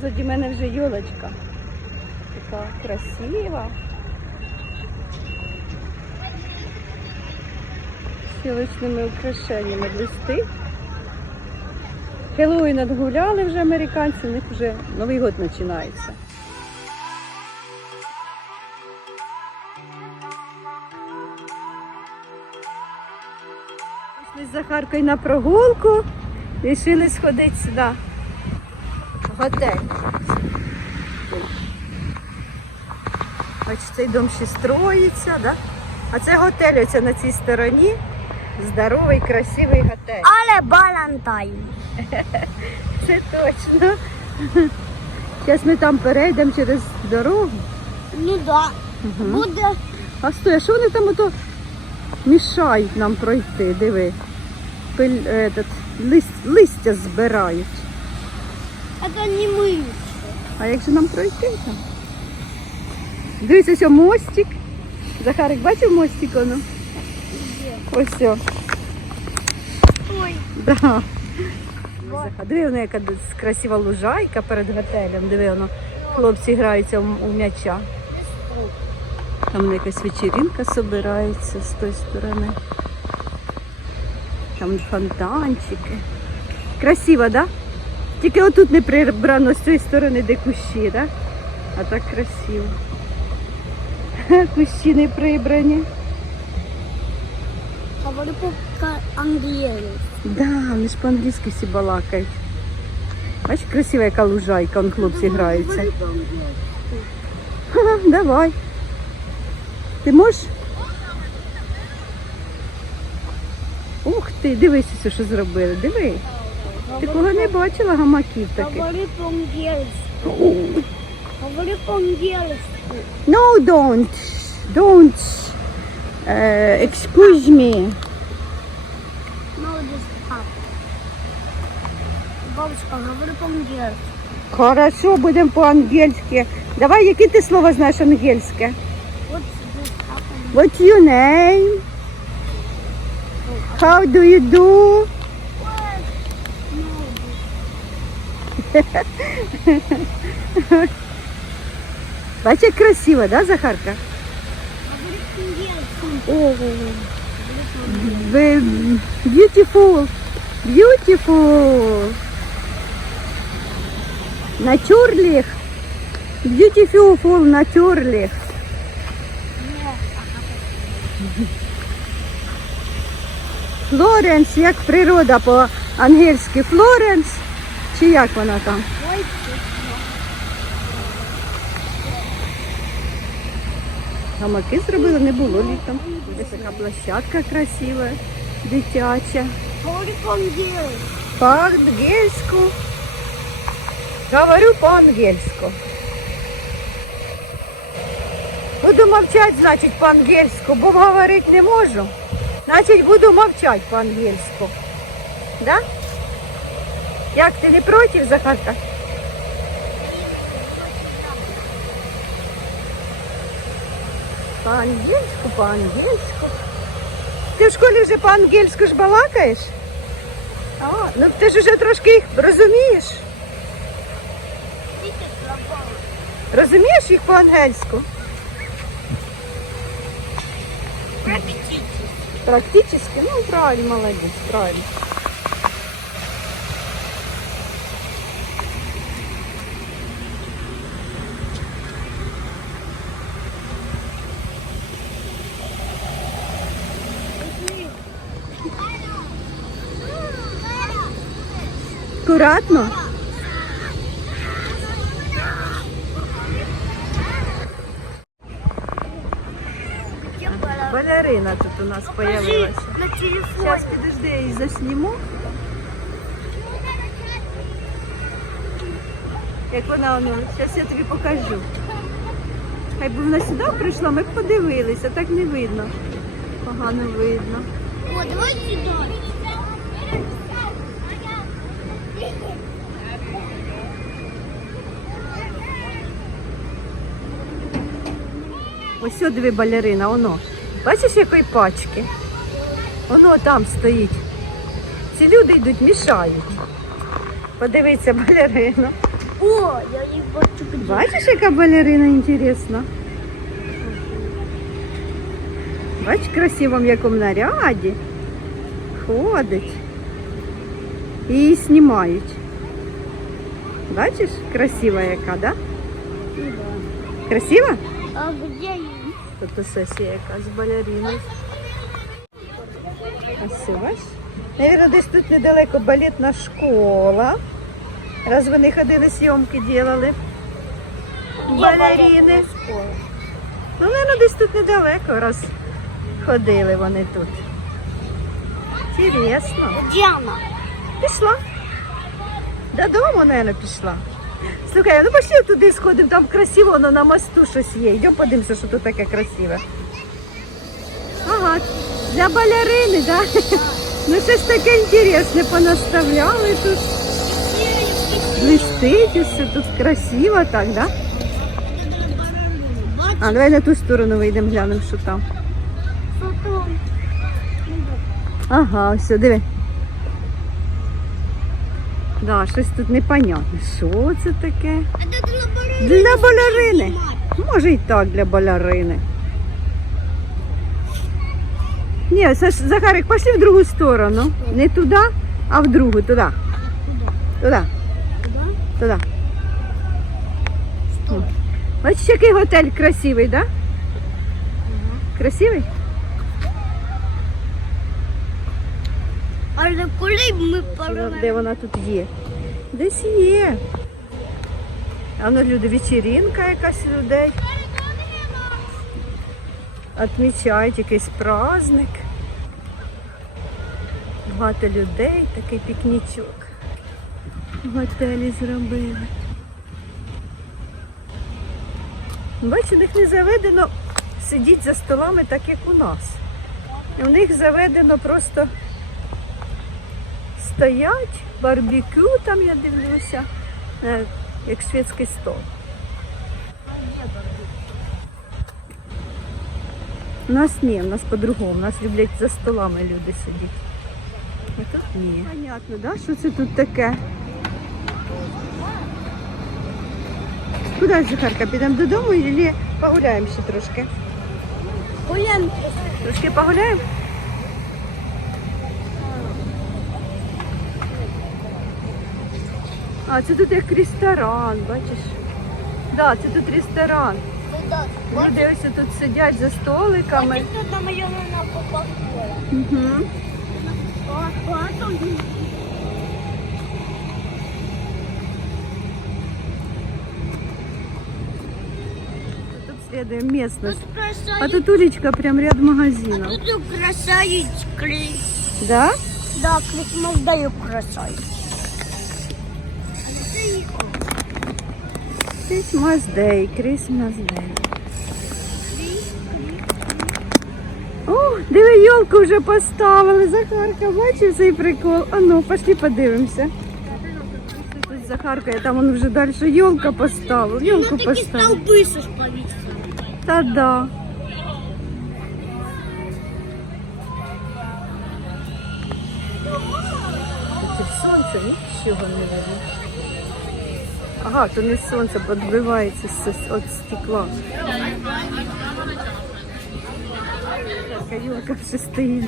Ззаді мене вже йолочка. Така красива. З яличними украшеннями листи. Хеллоуін відгуляли вже американці, у них вже Новий год починається. Пішли з Захаркою на прогулку, вирішили сходити сюди. Готель. Ось цей дом ще строїться, да? а це готель оце на цій стороні. Здоровий, красивий готель. Але Балантайн. Це точно. Зараз ми там перейдемо через дорогу. Ну да. Угу. Буде А стой, а що вони там ото мішають нам пройти? Диви. Пиль, этот, лист, листя збирають. Це не ми. А як же нам пройти там? Дивись, ось мостик. Захарик, бачив мостик воно? Ось все. Ой. Да. Заха- Диви, воно яка красива лужайка перед готелем. Диви, воно хлопці граються у, м'яча. Там якась вечеринка збирається з тої сторони. Там фонтанчики. Красиво, да? Тільки отут не прибрано з цієї сторони, де кущі, да? А так красиво. Кущі не прибрані. Говорю по-англійськи. Да, вони ж по-англійськи всі балакають. Бачиш, красива яка лужайка, он хлопці граються. Ха, давай. Ти можеш? Ух ти, дивись, все, що зробили. Диви. Ти кого не бачила гамаків таких? Говори по-англійськи. Говори по-англійськи. No, don't. Don't. Uh, excuse me. Молодець, папа. Бабушка, говори по-англійськи. Хорошо, будемо по-ангельськи. Давай, які ти слова знаєш ангельське? What's your name? How do you do? Бачиш, як красиво, да, Захарка? Ви- Beautiful. Beautiful. Natürlich. Beautiful, natürlich. Флоренс, як природа по-ангельськи Флоренс. Чи як вона там? Гамаки зробили, не було літом. Ось така площадка красива, дитяча. По-ангельську. Говорю по-ангельську. Буду мовчати, значить, по-ангельську, бо говорити не можу. Значить, буду мовчати по-ангельську. Да? Як ти не проти, Захарка? По-ангельську, по-ангельську. Ти в школі вже по-ангельську ж балакаєш? А, ну ти ж вже трошки їх розумієш? Розумієш їх по-ангельську? Практически? Ну, правильно, молодець, правильно. Аккуратно. Балерина тут у нас появилася. Зараз підожди, я її засніму. Як вона воно, зараз я тобі покажу. Хай би вона сюди прийшла, ми б подивилися, так не видно. Погано видно. О, давай сюда. Ось сюди диви балерина, воно. Бачиш, якої пачки? Воно там стоїть. Ці люди йдуть, мішають. Подивіться балерину. О, я хочу где. Бачиш, яка балерина інтересна? Бач, красиво в якому наряді. Ходить. І її знімають. Бачиш, красива яка, да? Красива? Тут сесія якась балерина. Ось бач. Навірно, десь тут недалеко балетна школа. Раз вони ходили зйомки робили. Балерини. Ну, мабуть, десь тут недалеко, раз ходили вони тут. Інтересно. Где она? Пішла. Додому, мабуть, пішла. Слухай, ну пошли туди сходимо, там красиво, воно на мосту щось є. Йдемо подивимося, що тут таке красиве. Ага, для балерини, так? Да? Ну щось таке інтересне понаставляли тут. Блистить усе, тут красиво так, да? А, давай на ту сторону вийдемо, глянемо, що там. Ага, все, диви. Да, щось тут непонятне. Що це таке? Это для балерины. Для балерини. Може і так для балерини. Ні, Захарик, пошли в другу сторону. Не туди, а в другу, туди. Туди, Куда? туди. Бачиш, який готель красивий, так? Да? Красивий? Але коли ми порвемо? Де вона тут є? Десь є. А ну, люди, вечеринка якась людей. Отмічають якийсь праздник. Багато людей, такий пікнічок. В готелі зробили. Бачу, у них не заведено сидіти за столами так, як у нас. У них заведено просто стоять, барбекю там я дивлюся, е, як шведський стол. У нас ні, у нас по-другому. У нас люблять за столами люди сидіти. А тут ні. Понятно, да? що це тут таке? Куди, Захарка, підемо додому і погуляємо ще трошки? Гуляємо. Трошки погуляємо? А, це тут як ресторан, бачиш? Да, це тут ресторан. Люди ось тут сидять за столиками. Ось тут на моєму на Кока-Кола. Угу. А, а тут следуем местность. Тут А тут уличка прям ряд магазинов. Тут красавець Крис. Да? Да, Крисмас дає красавець. Christmas Day, Christmas Day. О, диви, елку вже поставили. Захарка, бачив цей прикол? А ну, пошли подивимося. Тут Захарка, я там он вже далі елка поставив. Елку Ну поставив. Та да. Сонце нічого не видно. Ага, то не сонце, відбивається від стекла. Юлка вже стоїть.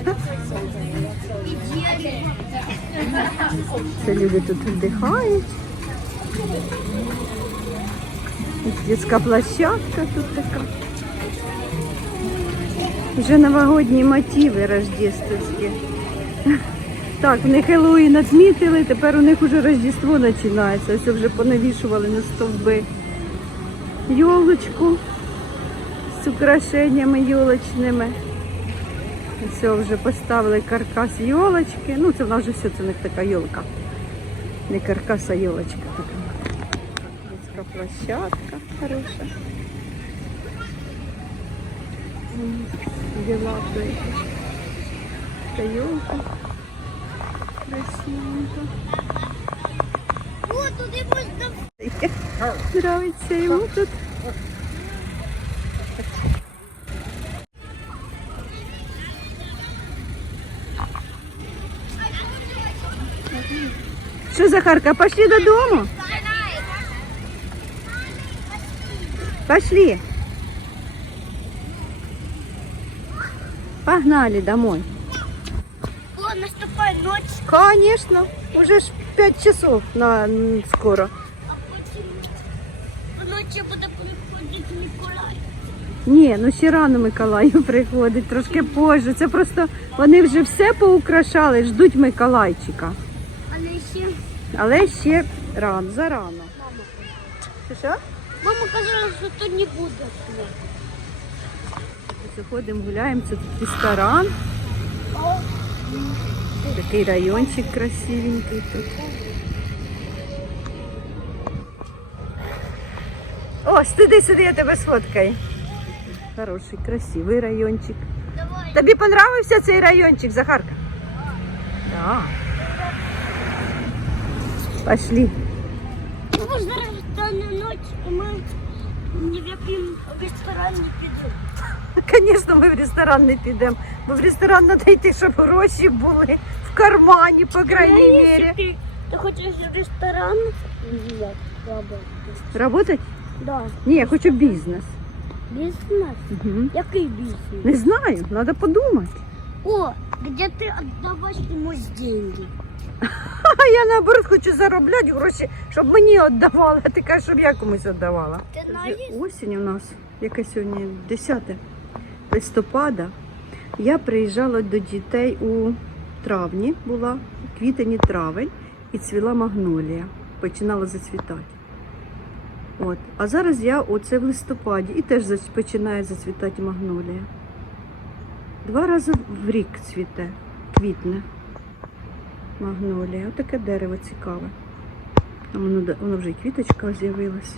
Це люди тут віддихають. Детська площадка тут така. Вже новогодні мотиви рождественські. Так, вони Хеллоуін відмітили, тепер у них вже Рождество починається. Ось вже понавішували на стовби йолочку з украшеннями йолочними. Все, вже поставили каркас йолочки. Ну, це в нас вже все, це не така йолка. Не каркас, а йолочка така. Детська площадка хороша. М, Дела Та Красивенько. О, туди можна Нравится ему тут. Що, Захарка, пошли додому? Пошли. Погнали домой. Наступає ночь, Конечно, уже ж 5 часов на скоро. а потім вночі буде приходити Миколай. Ні, ну ще рано Миколаю приходить, трошки позже. Це просто вони вже все поукрашали, ждуть Миколайчика. Але ще Але ще рано, зарано. мама. Що що? Мама казала, що тут не буде. Заходимо, гуляємо, це тут ресторан. О, Такий райончик красивенький тут. О, сиди, сиди, я тебе сфоткаю. Хороший, красивий райончик. давай. Тобі понравився цей райончик, Захарка? Так. Пошли. Стане ніч, і ми ні в який ресторан не підемо. Звісно, ми в ресторан не підемо, бо в ресторан треба йти, щоб гроші були в кармані, по крайній мірі. Ти, ти хочеш в ресторан? Ні. Работать? Да. Ні, я хочу бізнес. Бізнес? Угу. Який бізнес? Не знаю, треба подумати. О, где ты отдавать ему деньги? Я наоборот хочу заробляти гроші, щоб мені віддавали, а ти кажеш, щоб я комусь віддавала. Осінь у нас, яка сьогодні 10 листопада. Я приїжджала до дітей у травні, була квітень і травень, і цвіла магнолія. Починала зацвітати. От. А зараз я оце в листопаді і теж починає зацвітати магнолія. Два рази в рік цвіте, квітне магнолія. Отаке дерево цікаве. Там воно, воно вже і квіточка з'явилась.